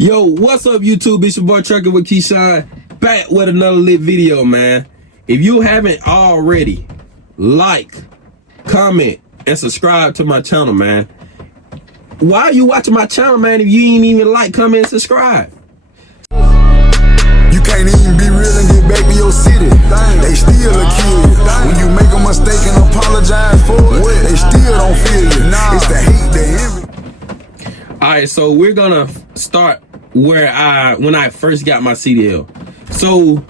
Yo, what's up YouTube? It's your boy Trucking with Keyshawn, back with another lit video, man. If you haven't already, like, comment, and subscribe to my channel, man. Why are you watching my channel, man, if you ain't even like, comment, and subscribe? You can't even be real and get back to your city. They still a kid. When you make a mistake and apologize for it, they still don't feel you. It's the hate, the envy. Alright, so we're gonna start when I first got my CDL. So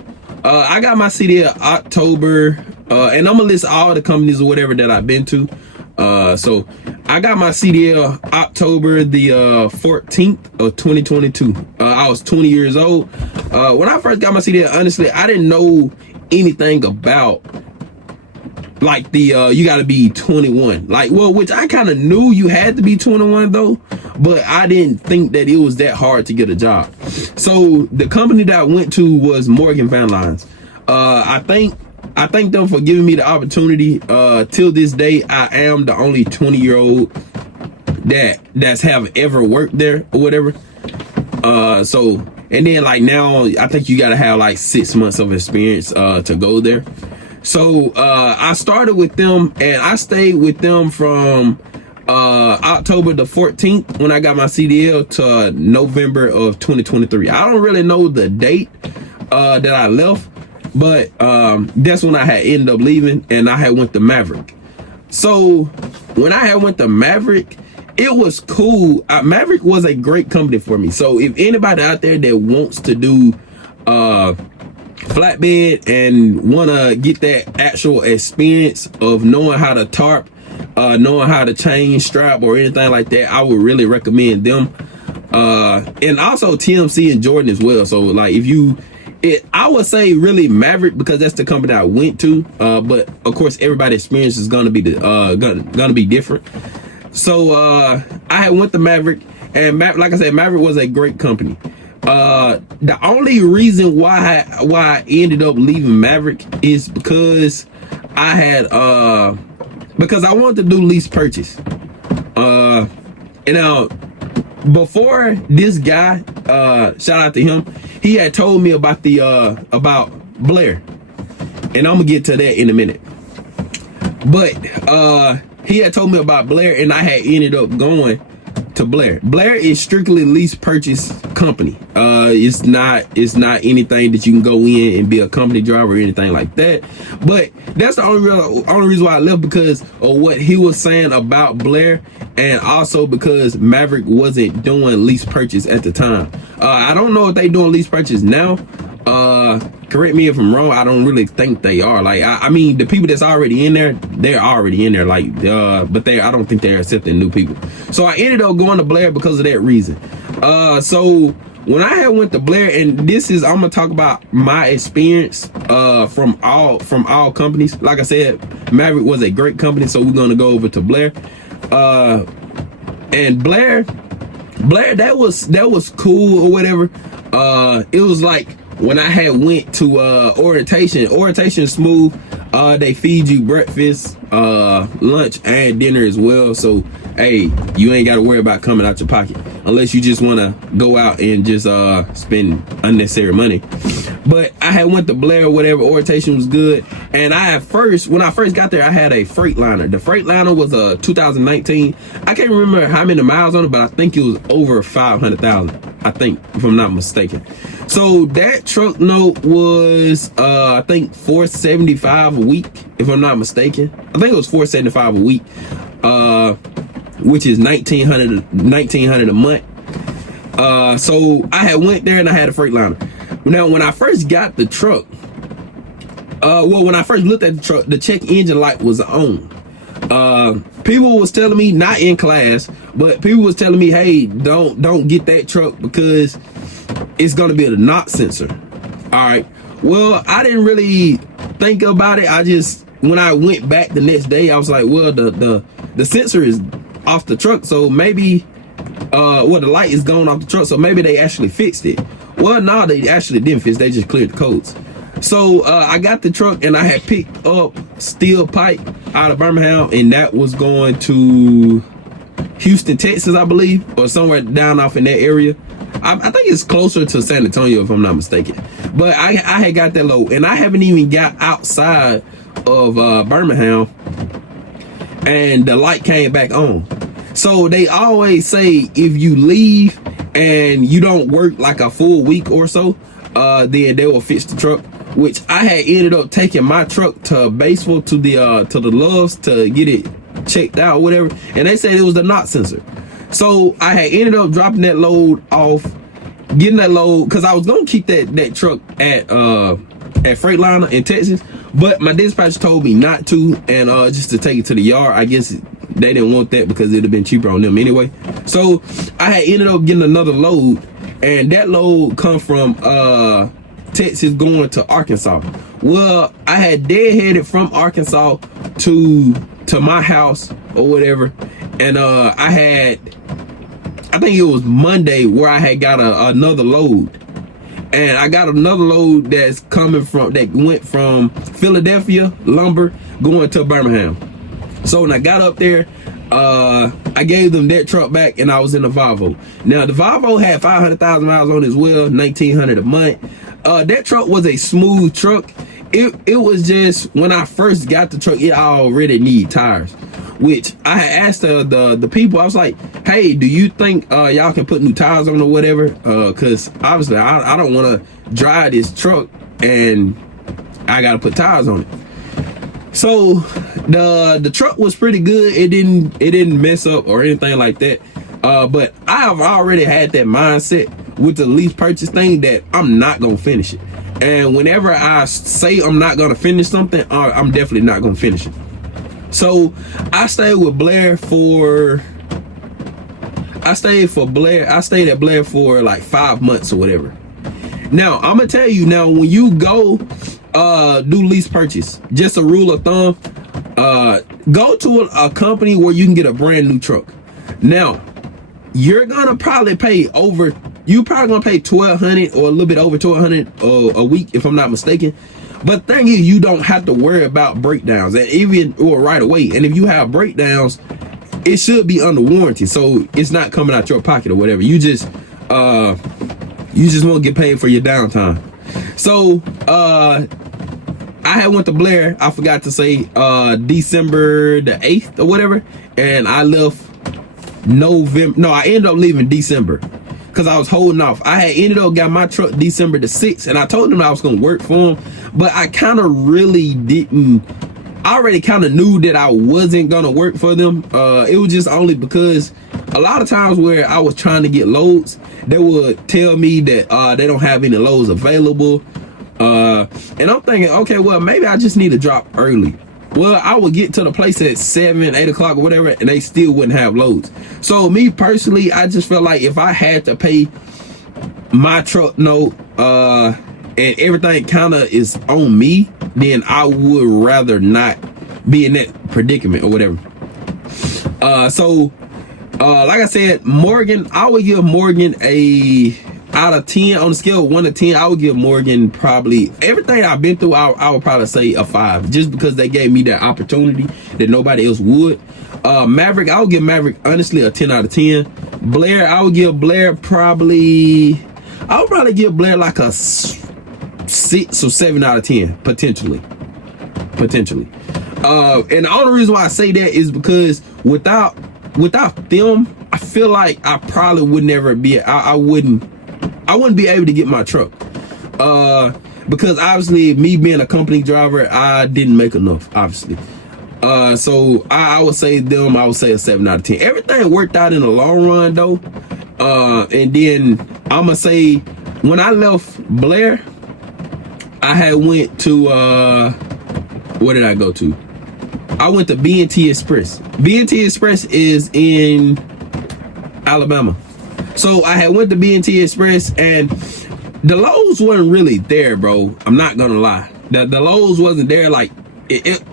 I got my CDL October, and I'm gonna list all the companies or whatever that I've been to. So I got my CDL October the 14th of 2022. I was 20 years old. When I first got my CDL, honestly, I didn't know anything about like the you gotta be 21, like, well, which I kind of knew you had to be 21 though, but I didn't think that it was that hard to get a job. So the company that I went to was Morgan Vanlines. I thank them for giving me the opportunity. Till this day, I am the only 20-year-old that's have ever worked there or whatever. So, and then like now, I think you gotta have like 6 months of experience to go there. So I started with them and I stayed with them from October the 14th when I got my CDL to November of 2023. I don't really know the date that I left, but that's when I had ended up leaving, and I had went to Maverick. So when I had went to Maverick, it was cool. Maverick was a great company for me. So if anybody out there that wants to do flatbed and want to get that actual experience of knowing how to tarp, knowing how to change strap or anything like that, I would really recommend them. And also TMC and Jordan as well. So like I would say really Maverick, because that's the company I went to. But of course everybody's experience is gonna be gonna be different. So I had went to Maverick, and like I said, Maverick was a great company. The only reason why I ended up leaving Maverick is because I had because I wanted to do lease purchase. Before this guy, shout out to him, he had told me about the about Blair, and I'm gonna get to that in a minute. But he had told me about Blair, and I had ended up going to Blair. Blair is strictly lease purchase company. It's not anything that you can go in and be a company driver or anything like that. But that's the only reason why I left, because of what he was saying about Blair, and also because Maverick wasn't doing lease purchase at the time. I don't know if they doing lease purchase now. Correct me if I'm wrong. I don't really think they are. Like, I mean, the people that's already in there, they're already in there. Like, but I don't think they're accepting new people. So I ended up going to Blair because of that reason. So when I had went to Blair, and this is, I'm gonna talk about my experience from all companies. Like I said, Maverick was a great company, so we're gonna go over to Blair. And Blair, that was cool or whatever. It was like, when I had went to orientation smooth. They feed you breakfast, lunch, and dinner as well. So hey, you ain't got to worry about coming out your pocket unless you just want to go out and just spend unnecessary money. But I had went to Blair or whatever. Orientation was good, and when I first got there, I had a Freightliner. The Freightliner was a 2019. I can't remember how many miles on it, but I think it was over 500,000. I think, if I'm not mistaken. So that truck note was I think $475 a week, if I'm not mistaken. I think it was $475 a week, which is $1,900 a month. So I had went there and I had a Freightliner. Now when I first got the truck, when I first looked at the truck, the check engine light was on. People was telling me, not in class, but people was telling me, hey, don't get that truck because it's gonna be a knock sensor. All right, well, I didn't really think about it. I just, when I went back the next day, I was like, well, the sensor is off the truck, so maybe the light is going off the truck, so maybe they actually fixed it. Well, no, they actually didn't fix, they just cleared the codes. So I got the truck, and I had picked up steel pipe out of Birmingham, and that was going to Houston, Texas, I believe, or somewhere down off in that area. I think it's closer to San Antonio if I'm not mistaken. But I had got that load, and I haven't even got outside of Birmingham, and the light came back on. So they always say if you leave and you don't work like a full week or so, then they will fix the truck. Which I had ended up taking my truck to Batesville to the Loves to get it checked out or whatever, and they said it was the knock sensor. So I had ended up dropping that load off, getting that load, because I was gonna keep that truck at Freightliner in Texas, but my dispatcher told me not to, and just to take it to the yard. I guess they didn't want that because it'd have been cheaper on them anyway. So I had ended up getting another load, and that load come from Texas going to Arkansas. Well, I had deadheaded from Arkansas to my house or whatever, and I think it was Monday where I had got another load, and I got another load that went from Philadelphia lumber going to Birmingham. So when I got up there, I gave them that truck back, and I was in the Volvo. Now the Volvo had 500,000 miles on it as well, $1,900 a month. That truck was a smooth truck. It was just, when I first got the truck, it already need tires, which I had asked the people. I was like, hey, do you think y'all can put new tires on or whatever? Because obviously I don't want to drive this truck and I got to put tires on it. So the truck was pretty good. It didn't mess up or anything like that. But I've already had that mindset with the lease purchase thing that I'm not gonna finish it. And whenever I say I'm not gonna finish something, I'm definitely not gonna finish it. So I stayed with Blair I stayed at Blair for like 5 months or whatever. Now I'm gonna tell you, now when you go do lease purchase, just a rule of thumb, go to a company where you can get a brand new truck. Now you're gonna probably pay $1,200 or a little bit over $1,200 a week, if I'm not mistaken. But the thing is, you don't have to worry about breakdowns, and even or right away. And if you have breakdowns, it should be under warranty, so it's not coming out your pocket or whatever. You just won't get paid for your downtime. So I had went to Blair, I forgot to say, December the 8th or whatever, and I left I ended up leaving December because I was holding off. I had ended up got my truck December the 6th, and I told them I was gonna work for them, but I kind of really didn't. I already kind of knew that I wasn't gonna work for them. It was just only because a lot of times where I was trying to get loads, they would tell me that they don't have any loads available, and I'm thinking, okay, well, maybe I just need to drop early. Well, I would get to the place at 7, 8 o'clock or whatever, and they still wouldn't have loads. So me personally, I just felt like if I had to pay my truck note and everything kind of is on me, then I would rather not be in that predicament or whatever. Like I said, Morgan, I would give Morgan out of 10 on the scale of 1 to 10. I would give Morgan probably everything I've been through. I would probably say a 5, just because they gave me that opportunity that nobody else would. Maverick, I would give Maverick honestly a 10 out of 10. Blair, I would probably give Blair like a 6 or 7 out of 10 potentially. And the only reason why I say that is because without them, I feel like I probably would never be. I wouldn't be able to get my truck, because obviously me being a company driver, I didn't make enough, obviously. So I would say a 7 out of 10. Everything worked out in the long run though. And then I'm gonna say, when I left Blair, I had went to where did I go to? I went to BNT Express. BNT Express is in Alabama. So I had went to BNT Express, and the loads wasn't really there, bro. I'm not gonna lie. The loads wasn't there. Like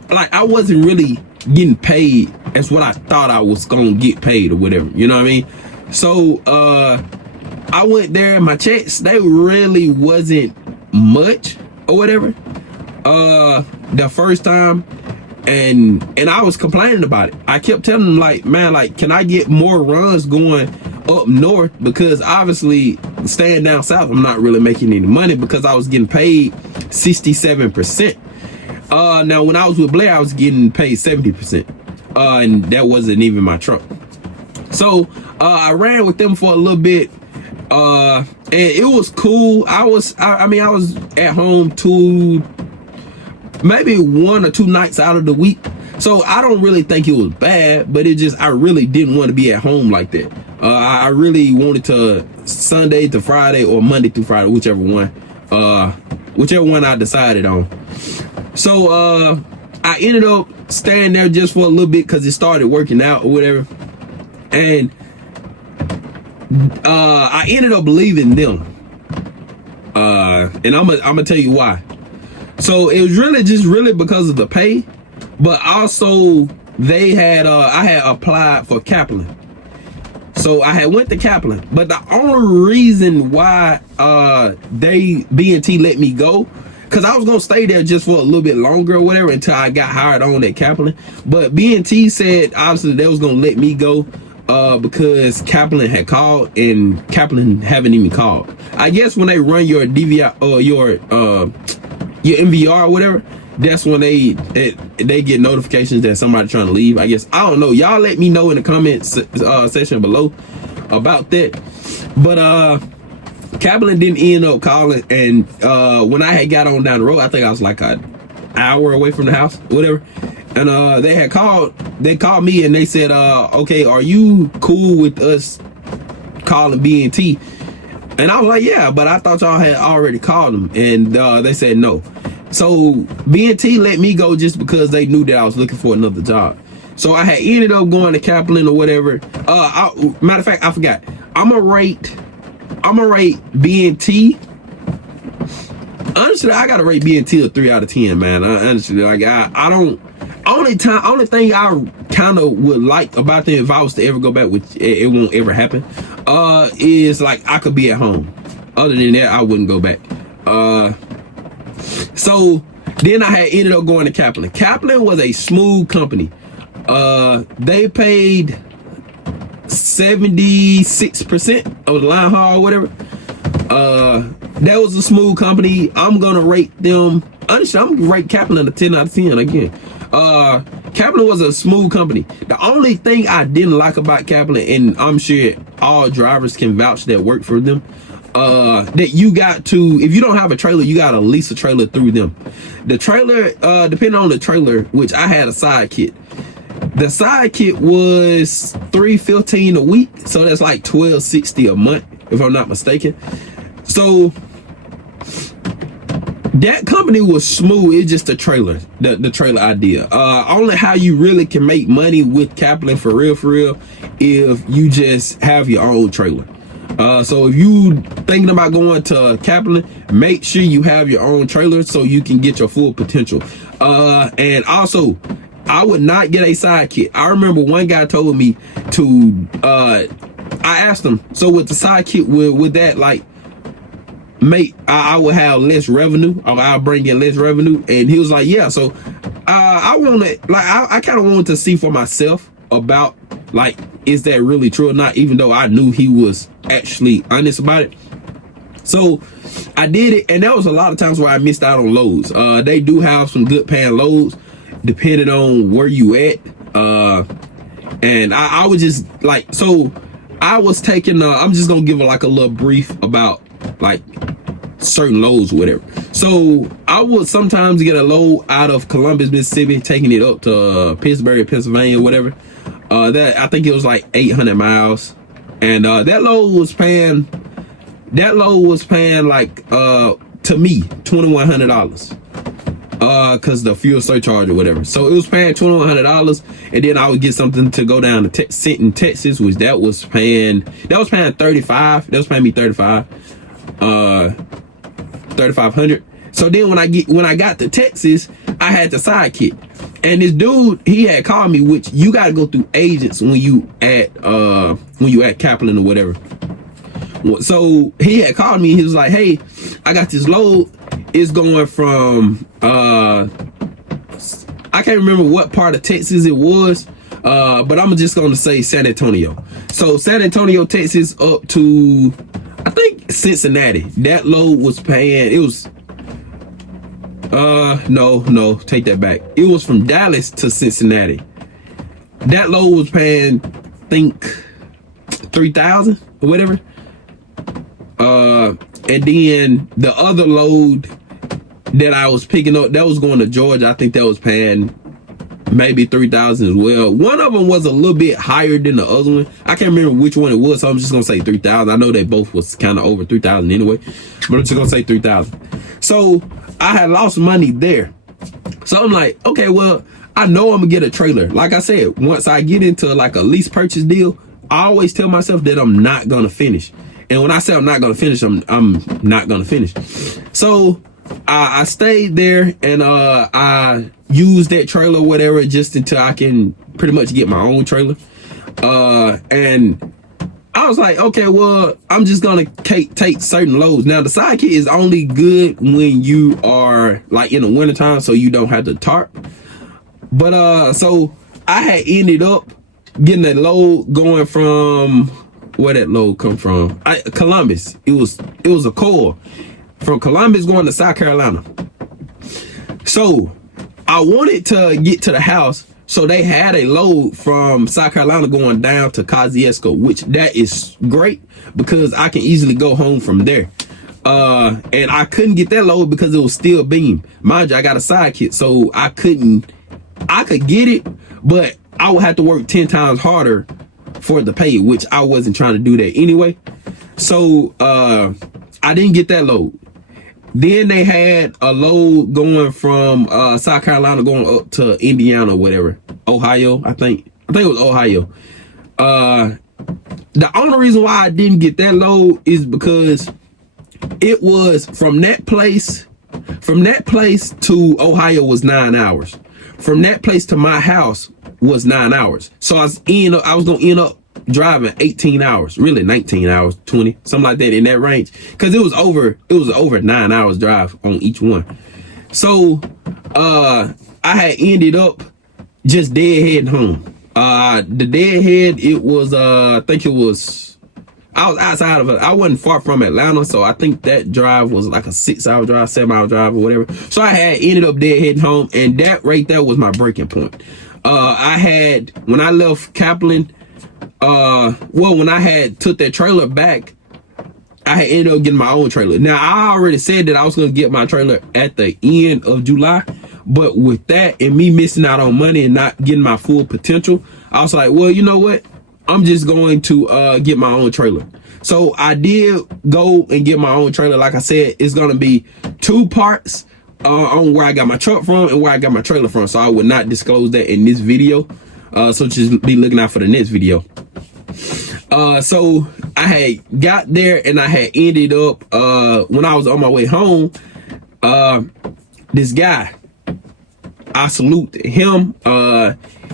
like I wasn't really getting paid as what I thought I was gonna get paid or whatever. You know what I mean? So I went there. My checks, they really wasn't much or whatever. The first time. And I was complaining about it. I kept telling them, like, man, like, can I get more runs going up north, because obviously staying down south, I'm not really making any money because I was getting paid 67%. Now when I was with Blair, I was getting paid 70%. And that wasn't even my truck. So I ran with them for a little bit. And it was cool. I was at home maybe 1 or 2 nights out of the week. So I don't really think it was bad, but I really didn't want to be at home like that. I really wanted to Sunday to Friday or Monday through Friday, whichever one I decided on. So I ended up staying there just for a little bit because it started working out or whatever. And I ended up leaving them. And I'm gonna tell you why. So it was really because of the pay, but also they had I had applied for Kaplan. So I had went to Kaplan, but the only reason why BNT let me go, because I was gonna stay there just for a little bit longer or whatever until I got hired on at Kaplan. But BNT said obviously they was gonna let me go because Kaplan had called, and Kaplan haven't even called. I guess when they run your DVR or your MVR or whatever, that's when they get notifications that somebody trying to leave. I guess, I don't know. Y'all let me know in the comments section below about that. But Kaplan didn't end up calling, and when I had got on down the road, I think I was like an hour away from the house, whatever. And they called me and they said, okay, are you cool with us calling BNT? And I was like, yeah, but I thought y'all had already called them. And they said no. So BNT let me go just because they knew that I was looking for another job. So I had ended up going to Kaplan or whatever. Matter of fact, I forgot. I'm gonna rate BNT. Honestly, I gotta rate BNT a 3 out of 10, man. Honestly, like I don't. Only thing I kind of would like about them, if I was to ever go back, which it won't ever happen, is like I could be at home. Other than that, I wouldn't go back. So then I had ended up going to Kaplan. Kaplan was a smooth company. They paid 76% of the line haul or whatever. That was a smooth company. I'm gonna rate them. Honestly, I'm gonna rate Kaplan a 10 out of 10 again. Kaplan was a smooth company. The only thing I didn't like about Kaplan, and I'm sure all drivers can vouch that work for them, that you got to, if you don't have a trailer, you got to lease a trailer through them. The trailer, depending on the trailer, which I had a side kit. The side kit was $315 a week, so that's like $1260 a month, if I'm not mistaken. So that company was smooth. It's just the trailer, the trailer idea. Only how you really can make money with Kaplan for real, if you just have your own trailer. So if you thinking about going to Kaplan, make sure you have your own trailer so you can get your full potential. And also, I would not get a side kit. I remember one guy told me to, I asked him, so with the side kit, would that like I would have less revenue, or I'll bring in less revenue? And he was like, yeah. So I want to, like, I kind of wanted to see for myself about, like, is that really true or not, even though I knew he was actually honest about it. So I did it, and there was a lot of times where I missed out on loads. They do have some good paying loads depending on where you at. And I was just like, so I was taking, I'm just gonna give like a little brief about like certain loads or whatever. So I would sometimes get a load out of Columbus, Mississippi, taking it up to Pittsburgh, Pennsylvania, whatever. That I think it was like 800 miles, and that load was paying like to me $2,100 because the fuel surcharge or whatever. So it was paying $2,100, and then I would get something to go down to Sinton, Texas, which that was paying 35. That was paying me 3,500. So then when I got to Texas, I had the side kit, and this dude, he had called me, which you got to go through agents when you at Kaplan or whatever. So he had called me. He was like, hey, I got this load. It's going from I can't remember what part of Texas it was, but I'm just going to say San Antonio. So San Antonio, Texas, up to I think Cincinnati. That load was paying. It was no, take that back. It was from Dallas to Cincinnati. That load was paying, I think, $3,000 or whatever. And then the other load that I was picking up, that was going to Georgia. I think that was paying maybe $3,000 as well. One of them was a little bit higher than the other one. I can't remember which one it was, so I'm just gonna say $3,000. I know they both was kind of over $3,000 anyway, but I'm just gonna say $3,000. So I had lost money there. So I'm like, okay, well, I know I'm gonna get a trailer. Like I said, once I get into like a lease purchase deal, I always tell myself that I'm not gonna finish. And when I say I'm not gonna finish, I'm not gonna finish. So I stayed there and I used that trailer or whatever just until I can pretty much get my own trailer. And I was like, okay, well, I'm just gonna take certain loads. Now the sidekick is only good when you are like in the wintertime, so you don't have to tarp. But so I had ended up getting that load going from where that load come from? Columbus. It was a core from Columbus going to South Carolina. So I wanted to get to the house, so they had a load from South Carolina going down to Kosciuszko, which that is great because I can easily go home from there. And I couldn't get that load because it was still beam. Mind you, I got a sidekick, so I could get it, but I would have to work 10 times harder for the pay, which I wasn't trying to do that anyway. So I didn't get that load. Then they had a load going from South Carolina going up to Indiana or whatever. Ohio, I think it was Ohio. The only reason why I didn't get that load is because it was from that place to Ohio was 9 hours. From that place to my house was 9 hours. So I was gonna end up driving 18 hours, really 19 hours, 20, something like that in that range. Cause it was over 9 hours drive on each one. So I had ended up just dead heading home. The deadhead, it was I was outside of it. I wasn't far from Atlanta, so I think that drive was like a 6-hour drive, 7-hour drive or whatever. So I had ended up dead heading home, and that right there was my breaking point. I had, when I left Kaplan, when I had took that trailer back, I had ended up getting my own trailer. Now, I already said that I was going to get my trailer at the end of July, but with that and me missing out on money and not getting my full potential, I was like, well, you know what? I'm just going to get my own trailer. So I did go and get my own trailer. Like I said, it's going to be 2 parts on where I got my truck from and where I got my trailer from. So I would not disclose that in this video. So just be looking out for the next video. So I had got there and I had ended up, when I was on my way home, this guy, I salute him.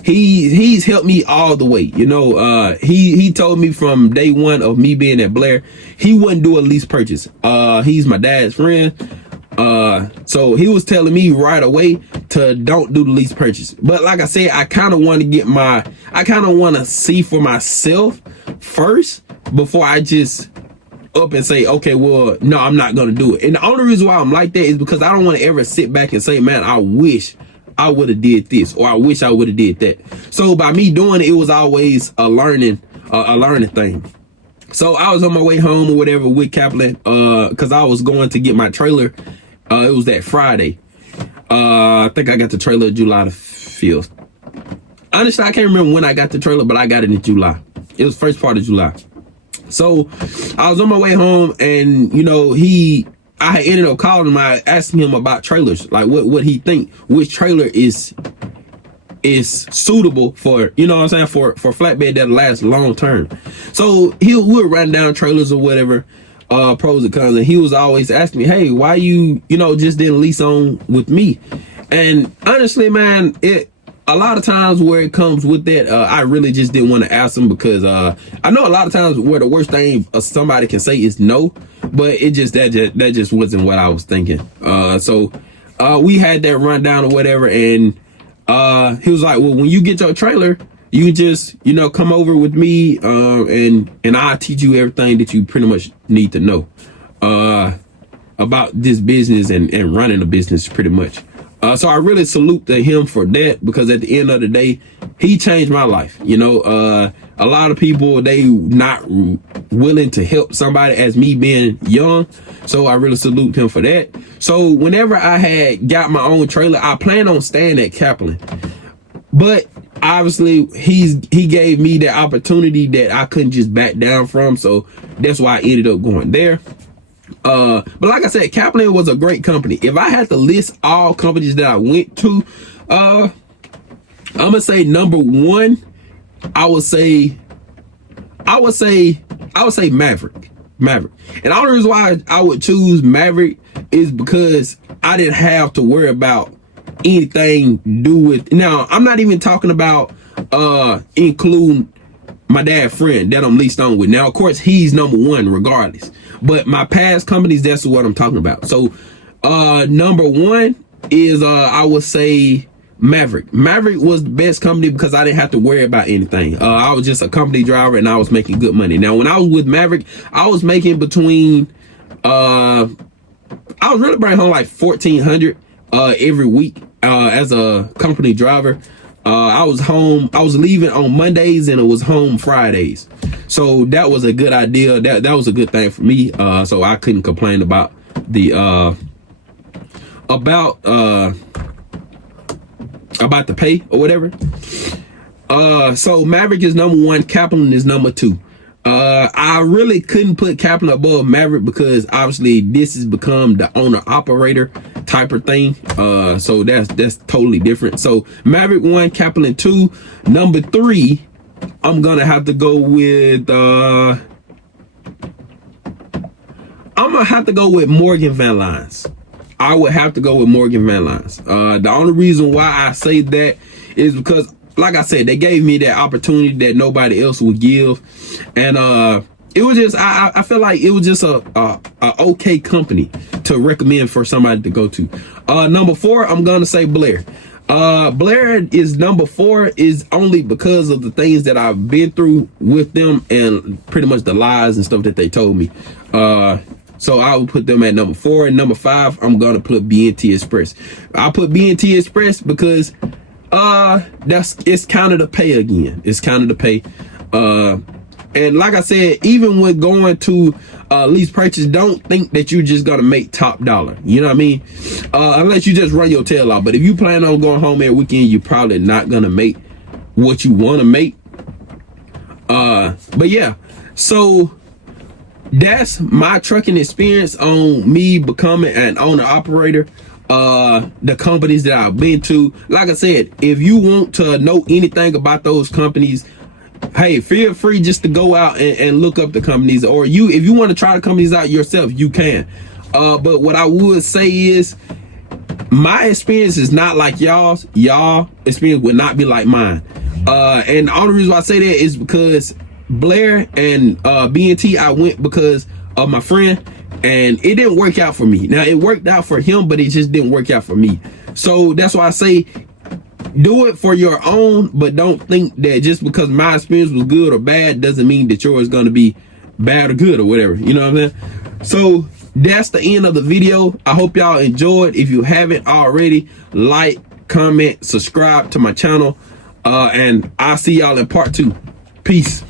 He's helped me all the way. You know, he told me from day one of me being at Blair, he wouldn't do a lease purchase. He's my dad's friend. So he was telling me right away to don't do the lease purchase. But like I said, I kind of want to see for myself first before I just up and say, okay, well, no, I'm not going to do it. And the only reason why I'm like that is because I don't want to ever sit back and say, man, I wish I would have did this, or I wish I would have did that. So by me doing it, it was always a learning thing. So I was on my way home or whatever with Kaplan, cause I was going to get my trailer. It was that Friday. I think I got the trailer July the 5th. Honestly, I can't remember when I got the trailer, but I got it in July. It was first part of July. So I was on my way home, and you know, I ended up calling him. I asked him about trailers, like what he think, which trailer is suitable for, you know what I'm saying, for flatbed that'll last long term. So we'll run down trailers or whatever, pros and cons, and he was always asking me, hey, why you just didn't lease on with me? And honestly, man, a lot of times where it comes with that, I really just didn't want to ask him because I know a lot of times where the worst thing somebody can say is no, but that just wasn't what I was thinking. So we had that rundown or whatever, and he was like, well, when you get your trailer, you can just, you know, come over with me, and I'll teach you everything that you pretty much need to know about this business and running a business pretty much. So I really salute to him for that, because at the end of the day, he changed my life. You know, a lot of people, they not willing to help somebody as me being young. So I really salute him for that. So whenever I had got my own trailer, I planned on staying at Kaplan, but obviously he gave me the opportunity that I couldn't just back down from. So that's why I ended up going there. But like I said, Kaplan was a great company. If I had to list all companies that I went to, I'm gonna say number one, I would say Maverick. And the only reason why I would choose Maverick is because I didn't have to worry about anything to do with. Now, I'm not even talking about including my dad's friend that I'm leased on with. Now, of course, he's number one regardless. But my past companies, that's what I'm talking about. So number one is I would say Maverick. Maverick was the best company because I didn't have to worry about anything. I was just a company driver and I was making good money. Now, when I was with Maverick, I was making between I was really bringing home like $1,400 every week as a company driver. I was leaving on Mondays and it was home Fridays. So that was a good idea. That was a good thing for me. So I couldn't complain about the pay or whatever. So Maverick is number one, Kaplan is number two. I really couldn't put Kaplan above Maverick because obviously this has become the owner operator type of thing. So that's totally different. So Maverick 1, Kaplan 2. Number 3, I'm gonna have to go with Morgan Vanlines. I would have to go with Morgan Vanlines. The only reason why I say that is because, like I said, they gave me that opportunity that nobody else would give, and it was just I feel like it was just a okay company to recommend for somebody to go to. Number 4, I'm gonna say Blair. Blair is number 4 is only because of the things that I've been through with them and pretty much the lies and stuff that they told me. So I would put them at number 4. And number 5, I'm gonna put BNT Express. I put BNT Express because it's kind of the pay again. It's kind of the pay. And like I said, even with going to lease purchase, don't think that you're just gonna make top dollar. You know what I mean? Unless you just run your tail off. But if you plan on going home every weekend, you're probably not gonna make what you want to make. But yeah, so that's my trucking experience on me becoming an owner operator. The companies that I've been to. Like I said, if you want to know anything about those companies, hey, feel free just to go out and look up the companies, or if you want to try the companies out yourself, you can. But what I would say is my experience is not like y'all's. Y'all experience would not be like mine. And the only reason why I say that is because Blair and BNT, I went because of my friend, and it didn't work out for me. Now, it worked out for him, but it just didn't work out for me. So that's why I say do it for your own, but don't think that just because my experience was good or bad doesn't mean that yours is going to be bad or good or whatever. You know what I'm saying? So that's the end of the video. I hope y'all enjoyed. If you haven't already, like, comment, subscribe to my channel, and I'll see y'all in part 2. Peace.